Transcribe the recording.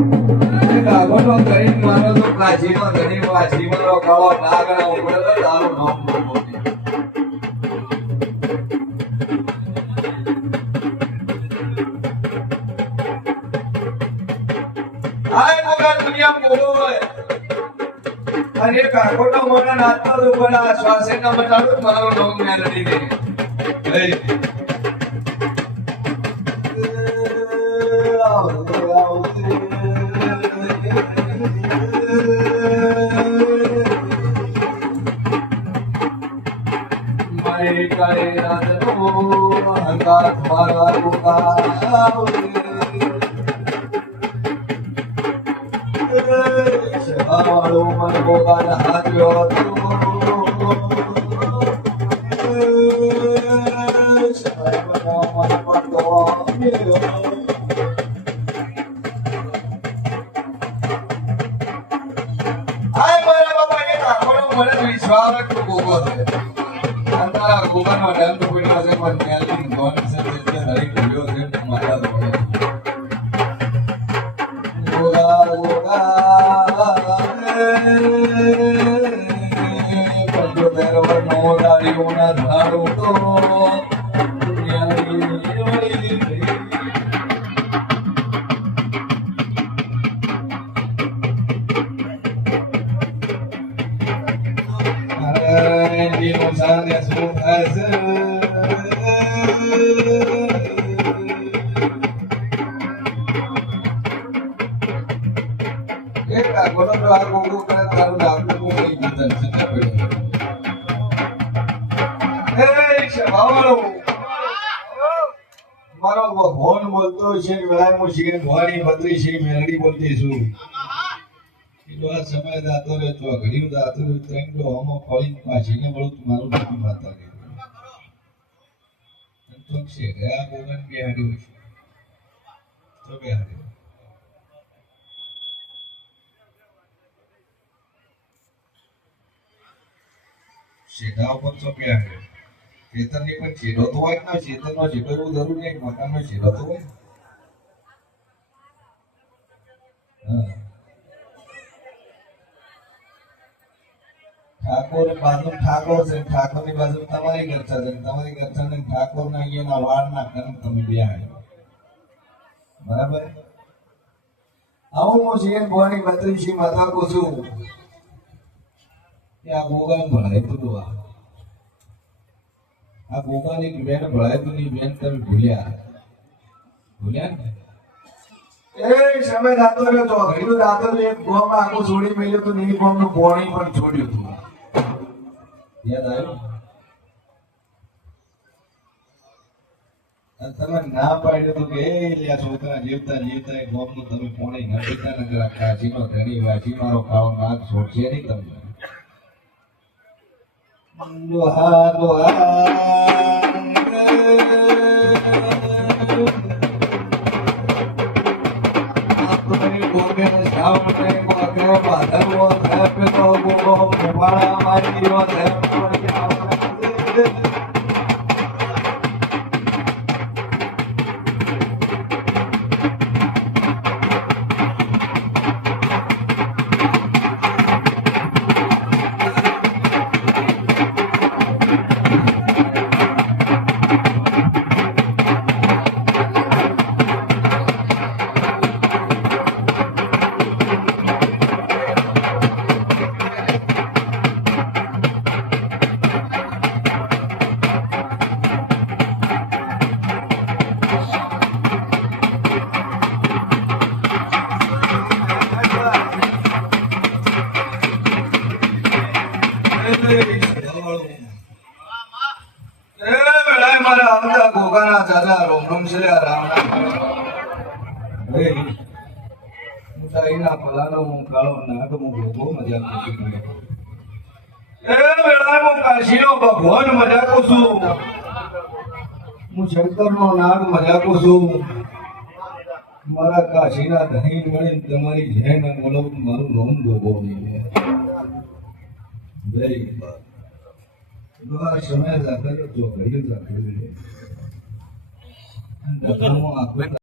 કાગોનો ગરીબ માનો તો કાજીનો ધણી વાજીનો કાળો નાગણા ઉભો તો તારું નામ બોલો આય મોગા દુનિયા બોલો અરે કાગોનો મોના નાતો તો બડા શ્વાસે ન મટાડો મારો નામ મેલડી દે મારે કાળે રાતનો અહંકાર મારા ગોગા સવાળો મન ગોગાના હાથ ગયો ગોગાનો ડંક પડ્યો છે પણ મેલની ગોન છે તે હરી પડ્યો છે મારા દોડે ગોગા ગોગા પંજો તેરો નો ડાળીઓના ધાડો તો મારો ભગવાન બોલતો છે વેળા હું શીખે ભવાની બત્રી છે મેલડી બોલતી છું સમય જાતો રહે તો ઘડી જાતો રહે ત્રણ તો હમો ફળીને પાછીને મળું મારું નથી માતા તો છે ગયા ગોગન બેહાડ્યું છે તો બેહાડ્યું શેઠા ઉપર તો બેહાડ્યું ચેતનની પણ છેડો તો હોય ને ચેતનનો છેડો એવું જરૂર નહીં મકાનનો છેડો તો હોય ઠાકોર બાજુ ઠાકોર છે ઠાકોરની બાજુ તમારી ગરચા છે તમારી ગરચા ને ઠાકોર ના અહીંયાના વાળ ના કારણ તમે બેહાડ્યો બરાબર આવું હું શિયન ભવાની બત્રીસી માતા કો છું કે આ ગોગા ભણાય તો આ ગોગાની બેન ભણાય તો ની બેન તમે ભૂલ્યા ને એ સમય રાતો રહ્યો તો ઘડીનો રાતો એક ગોમાં આખું છોડી મેલ્યો તો ની ગોમ નું પોણી પણ છોડ્યું હતું યાદ આવ્યું તમે ના પાડ્યું હતું કે એ છોકરા જીવતા જીવતા ગોમ નું તમે પોણી ન પીતા ને જરા કાચીનો ધણી વાંચી મારો કાળો નાક છોડશે નહીં તમને લોહા લોહા ગોગાના દાદા રોમ રોમ છે રામના ફલાનો હું કાળો નાગ હું બહુ મજા કરું એ વેળા હું કાશીનો ભગવાન મજા કરું છું હું શંકરનો નાગ મજા કરું છું મારા કાશીના ધણી ગણી તમારી જેન બોલો મારું રોમ ગોગો નહીં વેરી ગુડ સમય જાતા તો ઘડી જાતા